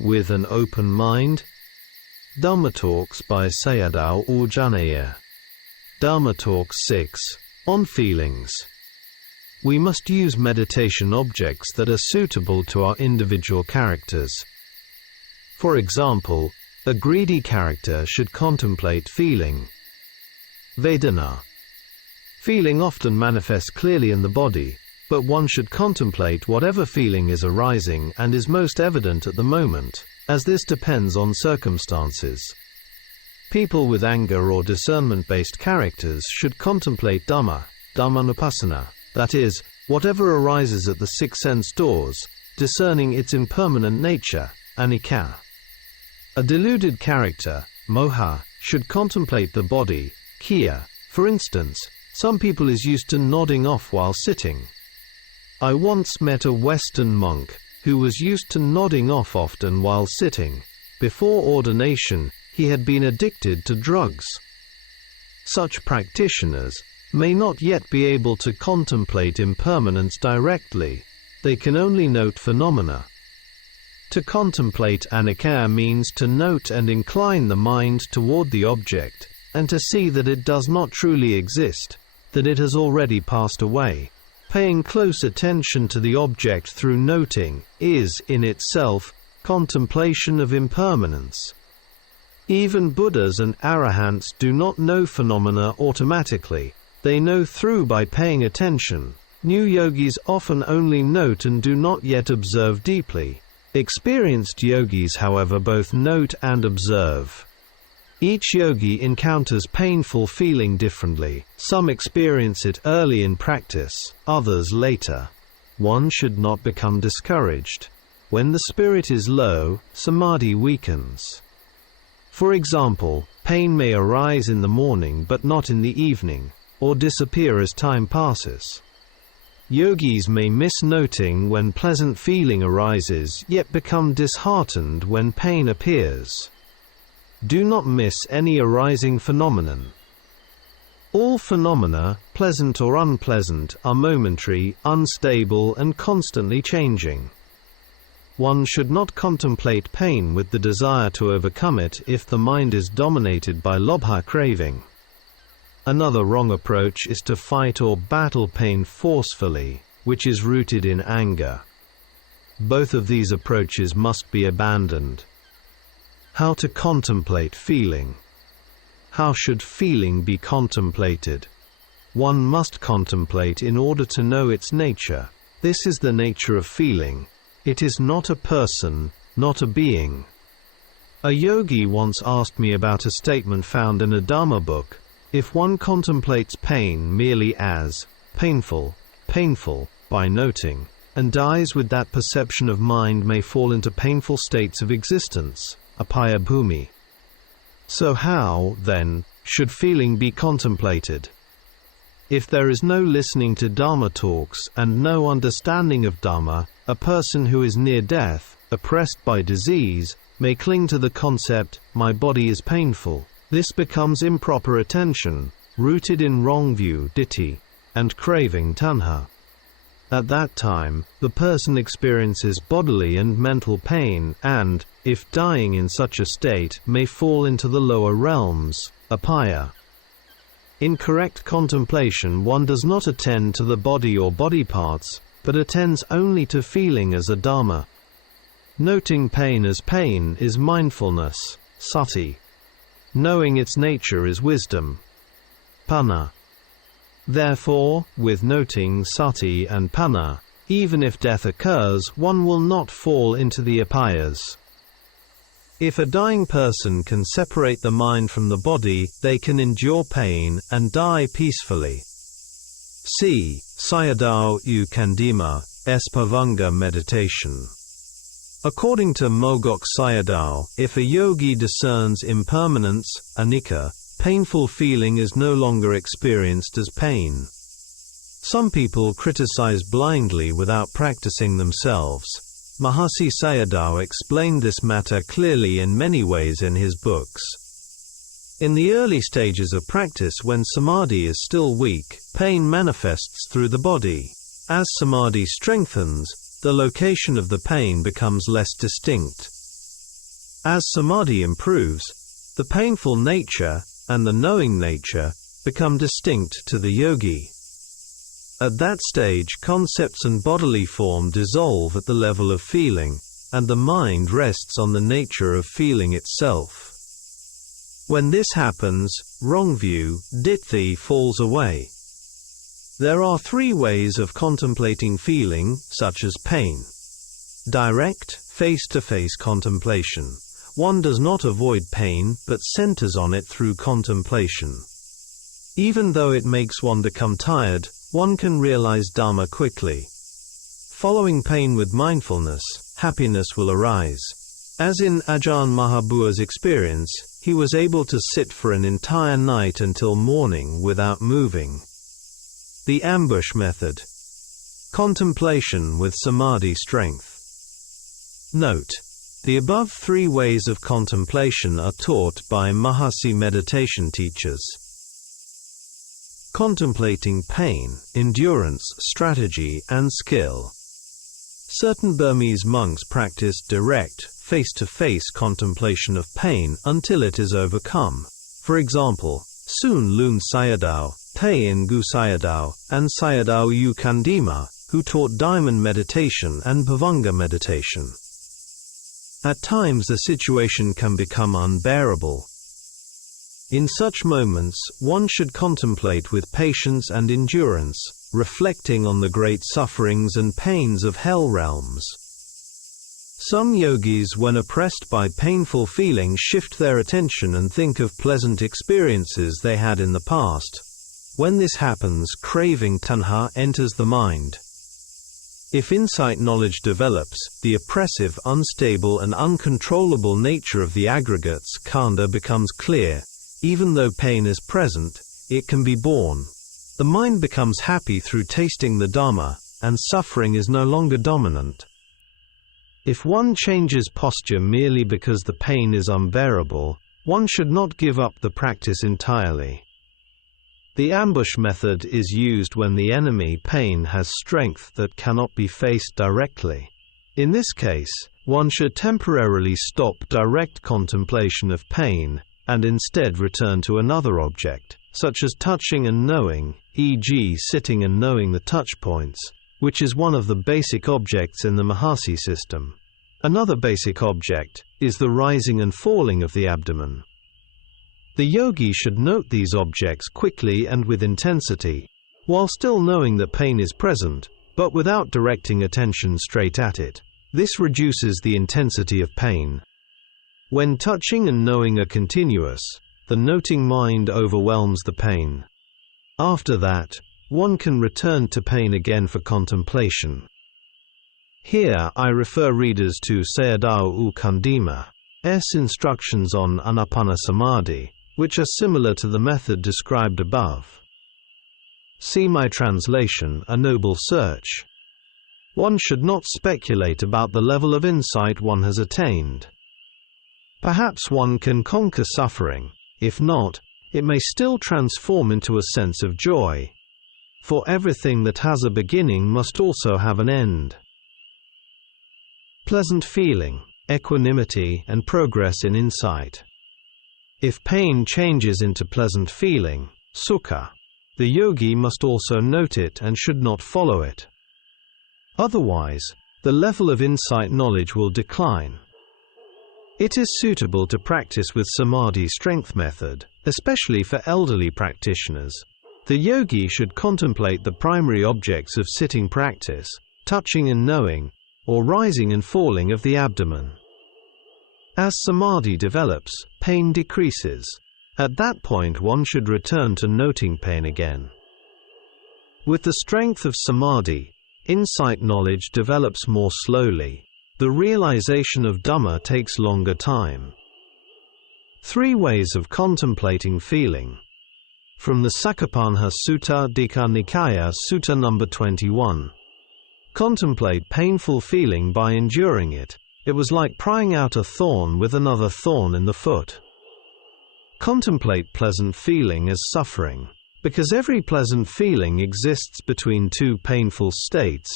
with an open mind. Dhamma Talks by Sayadaw Jhaneyya. Dhamma Talks 6, on feelings. We must use meditation objects that are suitable to our individual characters. For example, a greedy character should contemplate feeling. Vedana. Feeling often manifests clearly in the body, but one should contemplate whatever feeling is arising and is most evident at the moment, as this depends on circumstances. People with anger or discernment-based characters should contemplate Dhammanupassana, that is, whatever arises at the six sense doors, discerning its impermanent nature, anicca. A deluded character, moha, should contemplate the body, kya. For instance, some people is used to nodding off while sitting. I once met a Western monk who was used to nodding off often while sitting. Before ordination, he had been addicted to drugs. Such practitioners may not yet be able to contemplate impermanence directly. They can only note phenomena. To contemplate anicca means to note and incline the mind toward the object, and to see that it does not truly exist, that it has already passed away. Paying close attention to the object through noting is, in itself, contemplation of impermanence. Even Buddhas and Arahants do not know phenomena automatically. They know through by paying attention. New yogis often only note and do not yet observe deeply. Experienced yogis, however, both note and observe. Each yogi encounters painful feeling differently. Some experience it early in practice, others later. One should not become discouraged. When the spirit is low, samadhi weakens. For example, pain may arise in the morning but not in the evening, or disappear as time passes. Yogis may miss noting when pleasant feeling arises, yet become disheartened when pain appears. Do not miss any arising phenomenon. All phenomena, pleasant or unpleasant, are momentary, unstable, and constantly changing. One should not contemplate pain with the desire to overcome it if the mind is dominated by lobha craving. Another wrong approach is to fight or battle pain forcefully, which is rooted in anger. Both of these approaches must be abandoned. How to contemplate feeling. How should feeling be contemplated? One must contemplate in order to know its nature. This is the nature of feeling. It is not a person, not a being. A yogi once asked me about a statement found in a Dhamma book. If one contemplates pain merely as painful by noting, and dies with that perception of mind, may fall into painful states of existence, apaya bhumi. So how, then, should feeling be contemplated? If there is no listening to Dhamma talks and no understanding of Dhamma, a person who is near death, oppressed by disease, may cling to the concept, my body is painful. This becomes improper attention, rooted in wrong view, ditthi, and craving, tanha. At that time, the person experiences bodily and mental pain and, if dying in such a state, may fall into the lower realms, apaya. In correct contemplation, one does not attend to the body or body parts, but attends only to feeling as a dharma. Noting pain as pain is mindfulness, sati. Knowing its nature is wisdom, panna. Therefore, with noting sati and panna, even if death occurs, one will not fall into the apayas. If a dying person can separate the mind from the body, they can endure pain and die peacefully. See Sayadaw Jhaneyya, Espavanga meditation. According to Mogok Sayadaw, if a yogi discerns impermanence, anicca, painful feeling is no longer experienced as pain. Some people criticize blindly without practicing themselves. Mahasi Sayadaw explained this matter clearly in many ways in his books. In the early stages of practice, when samadhi is still weak, pain manifests through the body. As samadhi strengthens, the location of the pain becomes less distinct. As samadhi improves, the painful nature and the knowing nature become distinct to the yogi. At that stage, concepts and bodily form dissolve at the level of feeling, and the mind rests on the nature of feeling itself. When this happens, wrong view, ditthi, falls away. There are three ways of contemplating feeling, such as pain. Direct, face-to-face contemplation. One does not avoid pain, but centers on it through contemplation. Even though it makes one become tired, one can realize Dhamma quickly. Following pain with mindfulness, happiness will arise. As in Ajahn Mahabua's experience, he was able to sit for an entire night until morning without moving. The ambush method. Contemplation with samadhi strength. Note: the above three ways of contemplation are taught by Mahasi meditation teachers. Contemplating pain, endurance, strategy, and skill. Certain Burmese monks practice direct, face-to-face contemplation of pain until it is overcome. For example, Sun Lun Sayadaw, Payin Gu Sayadaw, and Sayadaw Jhaneyya, who taught diamond meditation and Bhavanga meditation. At times the situation can become unbearable. In such moments, one should contemplate with patience and endurance, reflecting on the great sufferings and pains of hell realms. Some yogis, when oppressed by painful feelings, shift their attention and think of pleasant experiences they had in the past. When this happens, craving tanha enters the mind. If insight knowledge develops, the oppressive, unstable and uncontrollable nature of the aggregates khandha becomes clear. Even though pain is present, it can be borne. The mind becomes happy through tasting the Dhamma, and suffering is no longer dominant. If one changes posture merely because the pain is unbearable, one should not give up the practice entirely. The ambush method is used when the enemy pain has strength that cannot be faced directly. In this case, one should temporarily stop direct contemplation of pain, and instead return to another object, such as touching and knowing, e.g. sitting and knowing the touch points, which is one of the basic objects in the Mahasi system. Another basic object is the rising and falling of the abdomen. The yogi should note these objects quickly and with intensity, while still knowing that pain is present, but without directing attention straight at it. This reduces the intensity of pain. When touching and knowing are continuous, the noting mind overwhelms the pain. After that, one can return to pain again for contemplation. Here I refer readers to Sayadaw Jhaneyya's instructions on Anapanna Samadhi, which are similar to the method described above. See my translation, A Noble Search. One should not speculate about the level of insight one has attained. Perhaps one can conquer suffering. If not, it may still transform into a sense of joy. For everything that has a beginning must also have an end. Pleasant feeling, equanimity, and progress in insight. If pain changes into pleasant feeling, sukha, the yogi must also note it and should not follow it. Otherwise, the level of insight knowledge will decline. It is suitable to practice with samadhi strength method, especially for elderly practitioners. The yogi should contemplate the primary objects of sitting practice, touching and knowing, or rising and falling of the abdomen. As samadhi develops, pain decreases. At that point one should return to noting pain again. With the strength of samadhi, insight knowledge develops more slowly. The realization of Dhamma takes longer time. 3 ways of contemplating feeling. From the Sakkapanha Sutta Dika Nikaya Sutta number 21. Contemplate painful feeling by enduring it. It was like prying out a thorn with another thorn in the foot. Contemplate pleasant feeling as suffering, because every pleasant feeling exists between 2 painful states.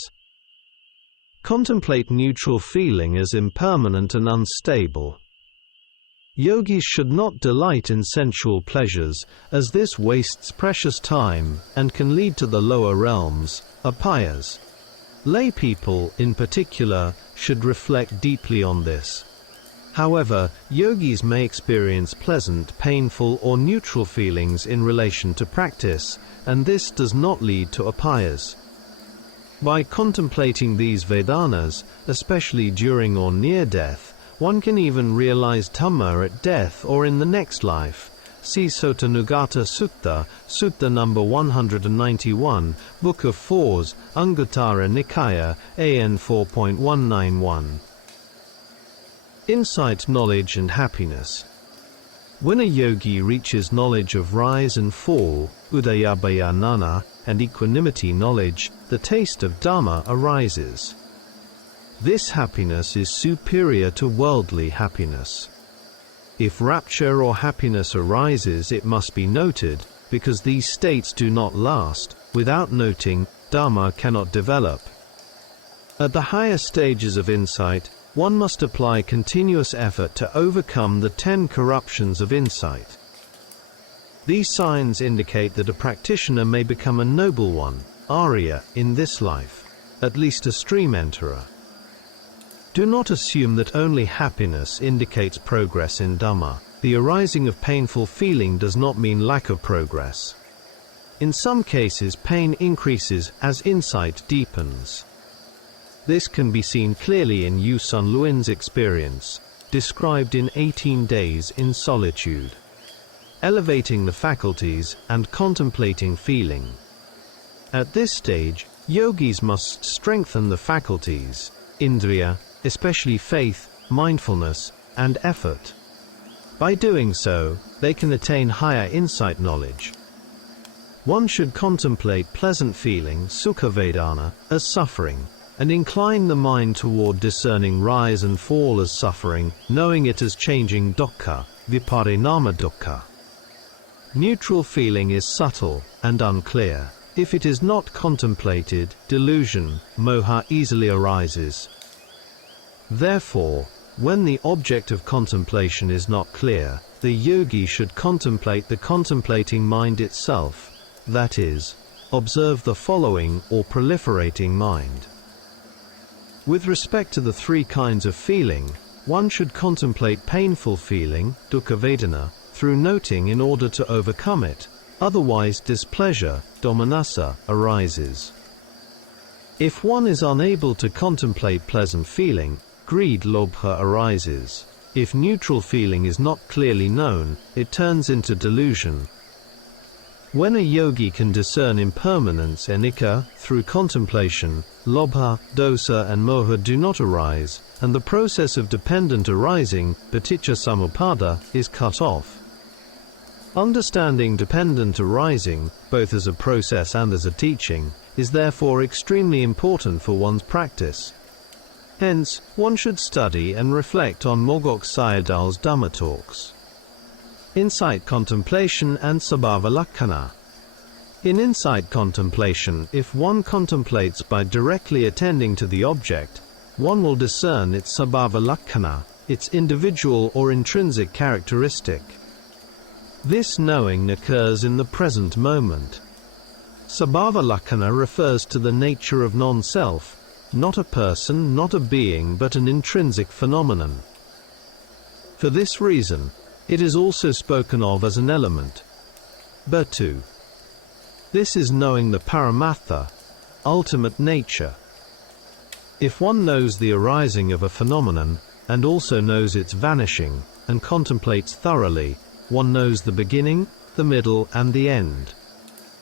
Contemplate neutral feeling as impermanent and unstable. Yogis should not delight in sensual pleasures, as this wastes precious time and can lead to the lower realms, apayas. Lay people, in particular, should reflect deeply on this. However, yogis may experience pleasant, painful, or neutral feelings in relation to practice, and this does not lead to apayas. By contemplating these Vedanas, especially during or near death, one can even realize Dhamma at death or in the next life. See Sotanugata Sutta, Sutta number 191, Book of Fours, Anguttara Nikaya, AN 4.191. Insight, knowledge and happiness. When a yogi reaches knowledge of rise and fall, udayabhaya nana, and equanimity knowledge, the taste of Dhamma arises. This happiness is superior to worldly happiness. If rapture or happiness arises, it must be noted, because these states do not last. Without noting, Dhamma cannot develop. At the higher stages of insight, one must apply continuous effort to overcome the 10 corruptions of insight. These signs indicate that a practitioner may become a noble one, Arya, in this life, at least a stream enterer. Do not assume that only happiness indicates progress in Dhamma. The arising of painful feeling does not mean lack of progress. In some cases, pain increases as insight deepens. This can be seen clearly in Yu Sun Luin's experience, described in 18 Days in Solitude. Elevating the faculties and contemplating feeling. At this stage, yogis must strengthen the faculties, indriya, especially faith, mindfulness, and effort. By doing so, they can attain higher insight knowledge. One should contemplate pleasant feeling, sukha vedana, as suffering, and incline the mind toward discerning rise and fall as suffering, knowing it as changing dukkha, viparinama dukkha. Neutral feeling is subtle and unclear. If it is not contemplated, delusion, moha easily arises. Therefore, when the object of contemplation is not clear, the yogi should contemplate the contemplating mind itself, that is, observe the following or proliferating mind. With respect to the 3 kinds of feeling, one should contemplate painful feeling, dukkha vedana, through noting in order to overcome it, otherwise displeasure, domanassa, arises. If one is unable to contemplate pleasant feeling, greed, lobha, arises. If neutral feeling is not clearly known, it turns into delusion. When a yogi can discern impermanence, anicca, through contemplation, lobha, dosa and moha do not arise, and the process of dependent arising, paticca samuppada, is cut off. Understanding dependent arising, both as a process and as a teaching, is therefore extremely important for one's practice. Hence, one should study and reflect on Mogok Sayadaw's Dhamma talks. Insight contemplation and sabhava lakkhana. In insight contemplation, if one contemplates by directly attending to the object, one will discern its sabhava lakkhana, its individual or intrinsic characteristic. This knowing occurs in the present moment. Sabhava lakkhana refers to the nature of non-self, not a person, not a being, but an intrinsic phenomenon. For this reason, it is also spoken of as an element. Bhatu. This is knowing the paramatha, ultimate nature. If one knows the arising of a phenomenon, and also knows its vanishing, and contemplates thoroughly, one knows the beginning, the middle, and the end.